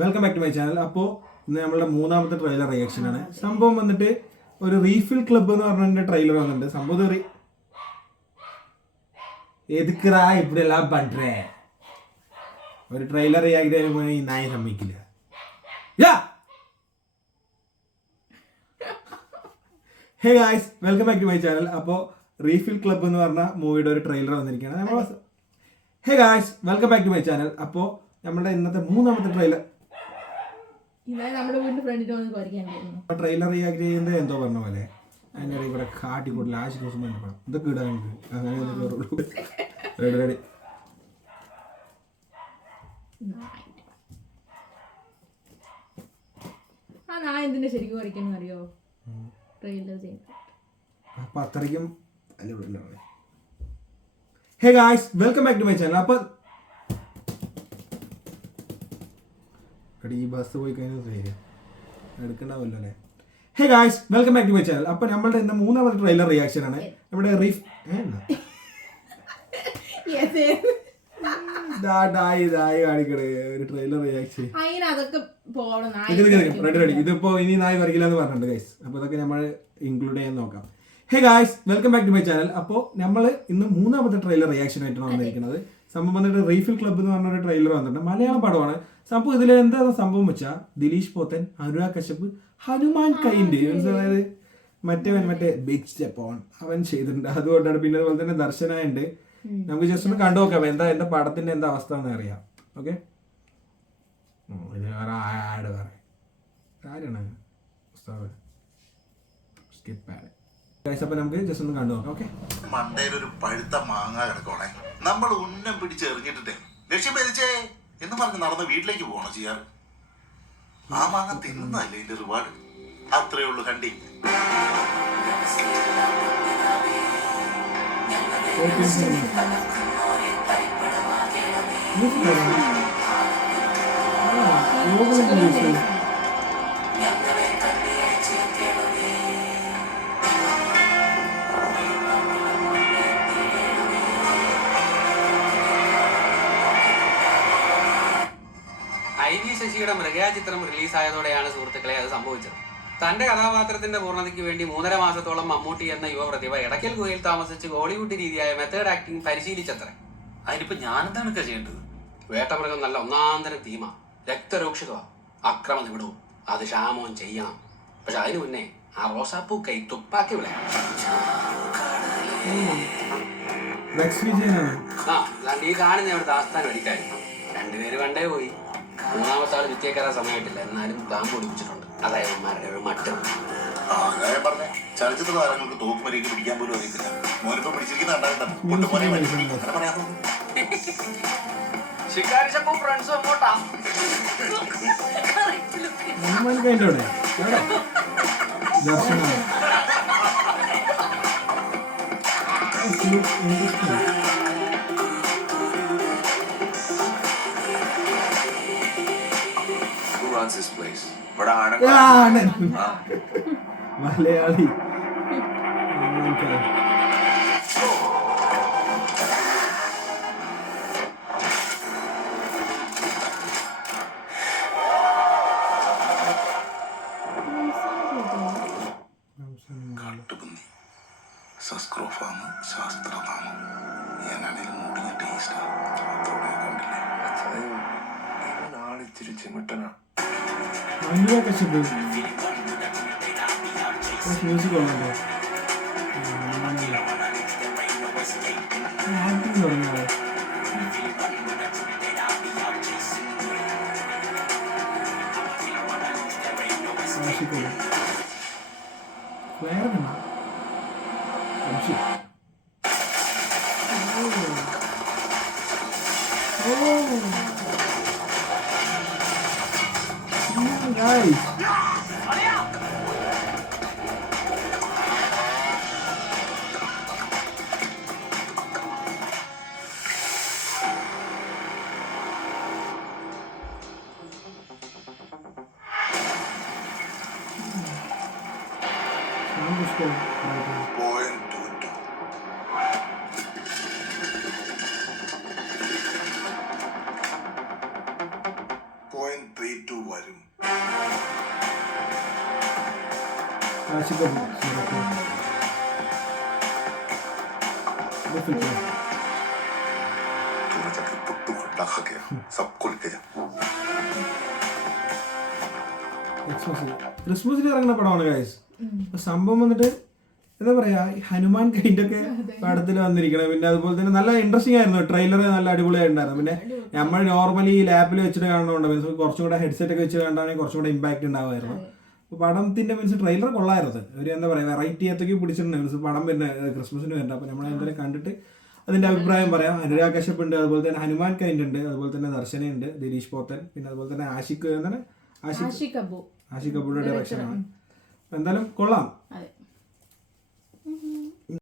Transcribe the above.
Welcome back to my channel. അപ്പോൾ ഇന്ന് നമ്മളുടെ മൂന്നാമത്തെ ട്രെയിലർ റിയാക്ഷൻ ആണ്. സംഭവം വന്നിട്ട് ഒരു റീഫിൽ ക്ലബ്ബ് എന്ന് പറഞ്ഞ ട്രെയിലർ വന്നിട്ടുണ്ട്. സംഭവം എതുക്കറാ ഇവിടെ എല്ലാം പണ്ടേ ഒരു ട്രെയിലർ റിയാക്ട് ചെയ്യുമ്പോൾ ഈ നായ സമ്മതിക്കില്ല. Hey guys, welcome back to my channel. അപ്പോൾ റീഫിൽ ക്ലബ്ബ് എന്ന് പറഞ്ഞ മൂവിയുടെ ഒരു ട്രെയിലർ വന്നിരിക്കുകയാണ്. Hey guys, welcome back to my channel. അപ്പോൾ നമ്മുടെ ഇന്നത്തെ മൂന്നാമത്തെ ട്രെയിലർ ട്രെയിലർ റിയാക്ട് ചെയ്യുന്നത് എന്തോ പറഞ്ഞ പോലെ അതിൻ്റെ ഇവിടെ കാട്ടിക്കൂട്ടില്ല ആശി ദിവസം പണം ഇതൊക്കെ ഇടാൻ റെഡി റെഡി. ശരിക്കും വരയ്ക്കാൻ അറിയോ? അപ്പൊ അത്രയ്ക്കും അല്ല. Hey guys, welcome back to my channel. അപ്പൊ ഈ ബസ് പോയി കഴിഞ്ഞാൽ എടുക്കണ്ടാവല്ലോ അല്ലേ. Hey guys, welcome back to my channel. അപ്പൊ നമ്മളുടെ ഇന്ന് മൂന്നാമത്തെ ട്രെയിലർ റിയാക്ഷൻ ആണ്. നമ്മുടെ ഒരു ട്രെയിലർ റിയാക്ഷൻ റെഡി. ഇതിപ്പോ ഇനി നായി വരയ്ക്കില്ല എന്ന് പറഞ്ഞിട്ടുണ്ട് ഗൈസ്. അപ്പൊ ഇതൊക്കെ നമ്മൾ ഇൻക്ലൂഡ് ചെയ്യാൻ നോക്കാം. Hey guys, welcome back to my channel. അപ്പോൾ നമ്മൾ ഇന്ന് മൂന്നാമത്തെ ട്രെയിലർ റിയാക്ഷൻ ആയിട്ടാണ് വന്നിരിക്കുന്നത്. സംഭവം വന്നിട്ട് റീഫിൽ ക്ലബ്ബ് എന്ന് പറഞ്ഞൊരു ട്രെയിലർ വന്നിട്ടുണ്ട്. മലയാളം പടമാണ്. സംഭവം ഇതിൽ എന്താ സംഭവം വെച്ചാൽ ദിലീഷ് പോത്തൻ, അനുരാഗ് കശ്യപ്, ഹനുമാൻ കൈൻഡ്, അതായത് മറ്റേ ബിഗ് സ്റ്റെപ്പ് ഓൺ അവൻ ചെയ്തിട്ടുണ്ട്. അതുകൊണ്ടാണ്. പിന്നെ അതുപോലെ തന്നെ ദർശനുണ്ട്. നമുക്ക് ജസ്റ്റ് ഒന്ന് കണ്ടു നോക്കാം എന്താ പടത്തിന്റെ എന്താ അവസ്ഥ എന്ന് അറിയാം. ഓക്കെ, ആഡ് ആരാണ് അപ്പൊ നമുക്ക് ജസ്റ്റ് ഒന്ന് കണ്ടു നോക്കാം. ഓക്കെ, മണ്ടയിലൊരു പഴുത്ത മാങ്ങ കിടക്കോണേ, നമ്മൾ ഉന്നം പിടിച്ചെറിഞ്ഞിട്ടേ ലക്ഷ്യം ഭരിച്ചേ എന്ന് പറഞ്ഞ് നടന്ന് വീട്ടിലേക്ക് പോകണോ ചെയ്യാറ്? ആ മാങ്ങ തിന്നല്ലേ ഇതിന്റെ റിവാർഡ്. അത്രേ ഉള്ളൂ കണ്ടി. ഐ.വി. ശശിയുടെ മൃഗയ ചിത്രം റിലീസായതോടെയാണ് സുഹൃത്തുക്കളെ അത് സംഭവിച്ചത്. തന്റെ കഥാപാത്രത്തിന്റെ പൂർണ്ണതയ്ക്ക് വേണ്ടി 3.5 മാസത്തോളം മമ്മൂട്ടി എന്ന യുവപ്രതിഭ എടക്കൽ ഗുഹയിൽ താമസിച്ച് ഹോളിവുഡ് രീതിയായ മെത്തേഡ് ആക്ടിംഗ് പരിശീലിച്ചത്രേ. അതിനിപ്പോ ഞാനെന്താണ് ചെയ്യേണ്ടത്? വേട്ടമൃഗം നല്ല ഒന്നാന്തരം തീമ, രക്തരൂക്ഷിതമാ, അക്രമ നിമിടവും. അത് ക്ഷാമോൻ ചെയ്യണം. പക്ഷെ അതിനു മുന്നേ ആ റോസാപ്പൂ കൈ തുപ്പാക്കി വിളയാം. അല്ലാണ്ട് ഈ കാണുന്ന അവിടുത്തെ ആസ്ഥാനം അടിക്കായിരുന്നു. 2 പേര് കണ്ടേ പോയി. 3-ാമത്തെ ആള് വിത്തിയേക്കാറാൻ സമയമായിട്ടില്ല. എന്നാലും പ്ലാൻ പൊടിപ്പിച്ചിട്ടുണ്ട്. അതായത് അവന്മാരുടെ ഒരു മറ്റം. ചലച്ചിത്ര താരങ്ങൾക്ക് തോക്കുമരിക്ക് പിടിക്കാൻ പോലും അറിയത്തില്ല. മോനിപ്പോ പിടിച്ചിരിക്കുന്ന ഫ്രണ്ട്സും അങ്ങോട്ടാ. മലയാളി കാട്ടുപന്നി, സസ്ക്രോഫാമ്, ശാസ്ത്രനാമം, ഞാനാണേലും മൂടിയ ടേസ്റ്റാ. കണ്ടില്ലേ നാളിച്ചിരി ചെമിട്ടനാ. മ്യൂസിക് ഉണ്ടോ? Point 3. Creed 2 വരും. ആഷിഖ് കപൂർ तुम्हें जाके पुट्टू खड्डा खा गया, सबको लेके जा. ക്രിസ്മസിന് ഇറങ്ങുന്ന പടമാണ് ഗൈസ്. സംഭവം വന്നിട്ട് എന്താ പറയാ, ഹനുമാൻ കൈൻഡൊക്കെ പടത്തിൽ വന്നിരിക്കണം. പിന്നെ അതുപോലെ തന്നെ നല്ല ഇൻട്രസ്റ്റിംഗ് ആയിരുന്നു. ട്രെയിലർ നല്ല അടിപൊളിയായിട്ടുണ്ടായിരുന്നു. പിന്നെ നമ്മൾ നോർമലി ലാപ്പിൽ വെച്ചിട്ട് കാണുന്നുണ്ട്, മീൻസ് കുറച്ചും കൂടെ ഹെഡ്സെറ്റ് ഒക്കെ വെച്ച് കണ്ടാണെങ്കിൽ കുറച്ചും കൂടെ ഇമ്പാക്ട് ഉണ്ടാവുമായിരുന്നു. അപ്പോൾ പടത്തിന്റെ മീൻസ് ട്രെയിലർ കൊള്ളായിരുന്നു. ഒരു എന്താ പറയുക, വെറൈറ്റി ഏത്തൊക്കെ പിടിച്ചിട്ടുണ്ട്. മീൻസ് പടം പിന്നെ ക്രിസ്മസിന് വരണ്ട. അപ്പോൾ നമ്മൾ എന്തായാലും കണ്ടിട്ട് അതിന്റെ അഭിപ്രായം പറയാം. അനുരാഗ് കശ്യപ് ഉണ്ട്, അതുപോലെ തന്നെ ഹനുമാൻ കൈൻഡ് ഉണ്ട്, അതുപോലെ തന്നെ ദർശനയുണ്ട്, ദിലീഷ് പോത്തൻ, പിന്നെ അതുപോലെ തന്നെ ആഷിഖ് കപൂർ, ആഷിഖ് കപൂറിന്റെ ഡയറക്ഷനാണ്. എന്തായാലും കൊള്ളാം.